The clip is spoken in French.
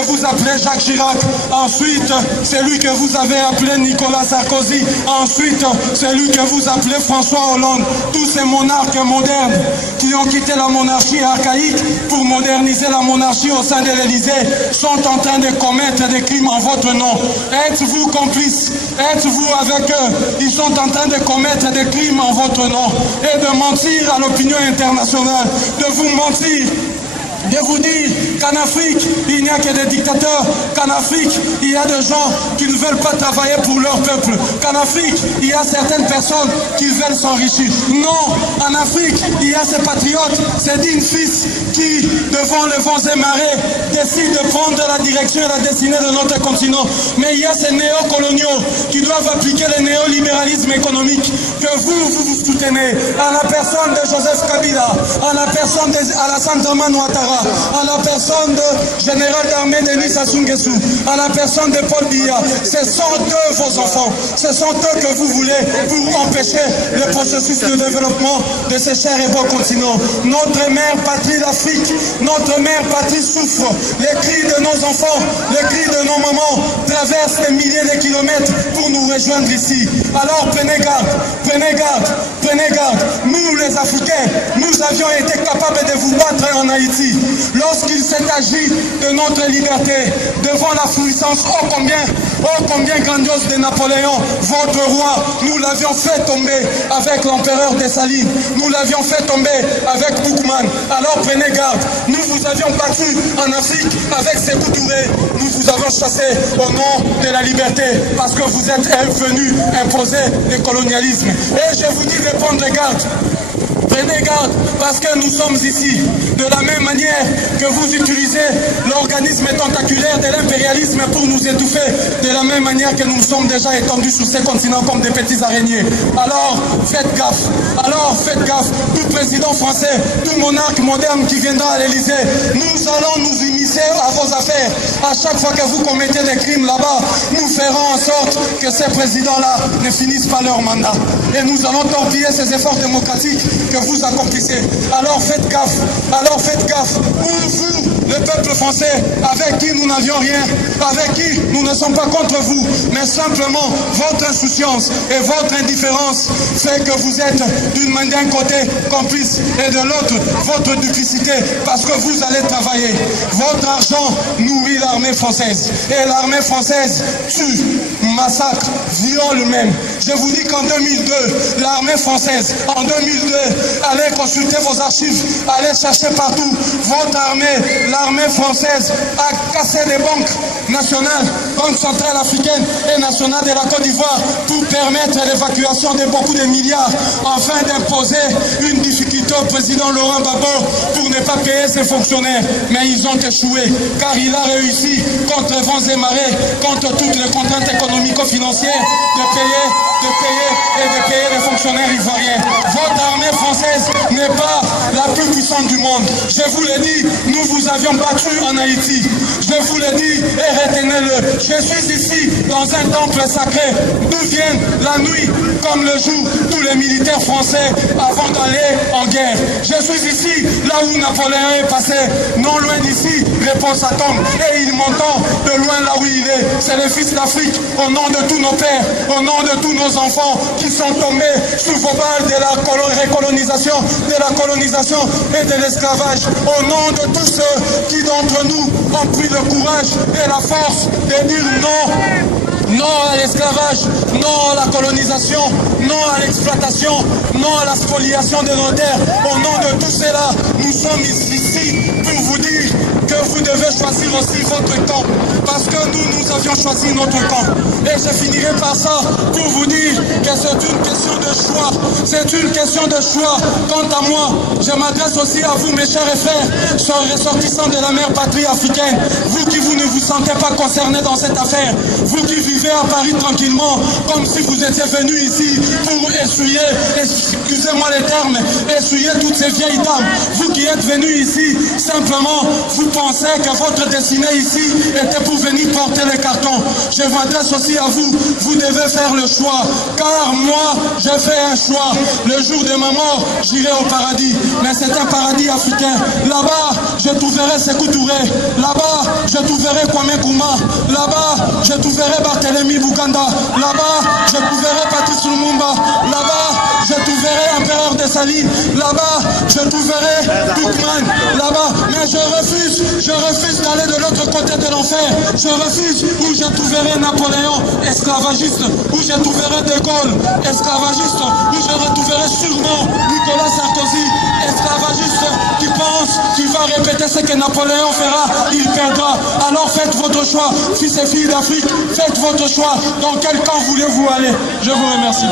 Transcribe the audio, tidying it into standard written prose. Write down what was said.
que vous appelez Jacques Chirac. Ensuite, celui que vous avez appelé Nicolas Sarkozy. Ensuite, celui que vous appelez François Hollande. Tous ces monarques modernes qui ont quitté la monarchie archaïque pour moderniser la monarchie au sein de l'Élysée sont en train de commettre des crimes en votre nom. Êtes-vous complices? Êtes-vous avec eux? Ils sont en train de commettre des crimes en votre nom et de mentir à l'opinion internationale, de vous mentir, de vous dire qu'en Afrique, il n'y a que des dictateurs, qu'en Afrique, il y a des gens qui ne veulent pas travailler pour leur peuple, qu'en Afrique, il y a certaines personnes qui veulent s'enrichir. Non, en Afrique, il y a ces patriotes, ces dignes fils qui, devant les vents et marées, décident de prendre la direction et la destinée de notre continent. Mais il y a ces néocoloniaux qui doivent appliquer le néolibéralisme économique que vous soutenez, à la personne de Joseph Kabila, à la personne d'Alassane Dramane Ouattara, à la personne de général d'armée Denis Sassou Nguesso, à la personne de Paul Biya. Ce sont eux vos enfants, ce sont eux que vous voulez pour empêcher le processus de développement de ce cher et beau continent. Notre mère patrie l'Afrique, notre mère patrie souffre. Les cris de nos enfants, les cris de nos mamans traversent des milliers de kilomètres pour nous rejoindre ici. Alors prenez garde, prenez garde, prenez garde. Nous les Africains, nous avions été capables de vous battre en Haïti. Lorsqu'il s'est agi de notre liberté, devant la puissance ô combien grandiose de Napoléon, votre roi, nous l'avions fait tomber avec l'empereur Dessalines, nous l'avions fait tomber avec Boukman. Alors prenez garde, nous vous avions battu en Afrique avec Sékou Touré, nous vous avons chassé au nom de la liberté, parce que vous êtes venus imposer le colonialisme. Et je vous dis de prendre garde. Prenez garde, parce que nous sommes ici. De la même manière que vous utilisez l'organisme tentaculaire de l'impérialisme pour nous étouffer, de la même manière que nous sommes déjà étendus sur ces continents comme des petits araignées. Alors faites gaffe, tout président français, tout monarque moderne qui viendra à l'Élysée, nous allons nous immiscer à vos affaires. À chaque fois que vous commettez des crimes là-bas, nous ferons en sorte que ces présidents-là ne finissent pas leur mandat. Et nous allons torpiller ces efforts démocratiques que vous accomplissez. Alors faites gaffe, pour vous, le peuple français, avec qui nous n'avions rien, avec qui nous ne sommes pas contre vous, mais simplement votre insouciance et votre indifférence fait que vous êtes d'un côté complice et de l'autre votre duplicité, parce que vous allez travailler. Votre argent nourrit l'armée française, et l'armée française tue, massacre, viole même. Je vous dis qu'en 2002, l'armée française, en 2002, allez consulter vos archives, allez chercher partout. Votre armée, l'armée française, a cassé les banques nationales, banque centrale africaine et nationale de la Côte d'Ivoire pour permettre l'évacuation de beaucoup de milliards, afin d'imposer une difficulté au président Laurent Gbagbo pour ne pas payer ses fonctionnaires. Mais ils ont échoué, car il a réussi, contre vents et marées, contre toutes les contraintes économico-financières, de payer les fonctionnaires ivoiriens. Votre armée française n'est pas la plus puissante du monde. Je vous l'ai dit, nous vous avions battu en Haïti. Je vous l'ai dit et retenez-le. Je suis ici dans un temple sacré d'où viennent la nuit comme le jour tous les militaires français avant d'aller en guerre. Je suis ici là où Napoléon est passé, non loin d'ici, réponse à tombe. Et il m'entend de loin là où il est. C'est le fils d'Afrique, au nom de tous nos pères, au nom de tous nos enfants qui sont tombés sous vos balles de la recolonisation, et de l'esclavage. Au nom de tous ceux qui d'entre nous ont pris le courage et la force de dire non. Non à l'esclavage, non à la colonisation, non à l'exploitation, non à la spoliation de nos terres. Au nom de tout cela, nous sommes ici pour vous dire que vous devez choisir aussi votre camp, parce que nous avions choisi notre camp. Et je finirai par ça pour vous dire que c'est une question de choix. C'est une question de choix. Quant à moi, je m'adresse aussi à vous, mes chers frères, ressortissants de la mère patrie africaine. Vous qui ne vous sentez pas concernés dans cette affaire, vous qui vivez à Paris tranquillement, comme si vous étiez venus ici pour essuyer, excusez-moi les termes, essuyer toutes ces vieilles dames. Vous qui êtes venus ici, simplement, vous pensez que votre destinée ici était pour venir porter les cartons. Je m'adresse aussi à vous, vous devez faire le choix, car moi, j'ai fait un choix. Le jour de ma mort, j'irai au paradis, mais c'est un paradis africain. Là-bas, je trouverai Sékou Touré. Là-bas, je trouverai Kwame Nkrumah. Là-bas, je trouverai Barthélemy Bukanda. Là-bas, je trouverai Patrice Lumumba. Là-bas, je trouverai Empereur Dessalines. Là-bas, je trouverai Bookman. Là-bas, mais je refuse d'aller de l'autre côté de l'enfer. Je refuse où je trouverai Napoléon, esclavagiste, où je trouverai De Gaulle, esclavagiste, où je retrouverai sûrement Nicolas Sarkozy, esclavagiste, qui pense qu'il va répéter ce que Napoléon fera, il perdra. Alors faites votre choix, fils et filles d'Afrique, faites votre choix. Dans quel camp voulez-vous aller? Je vous remercie.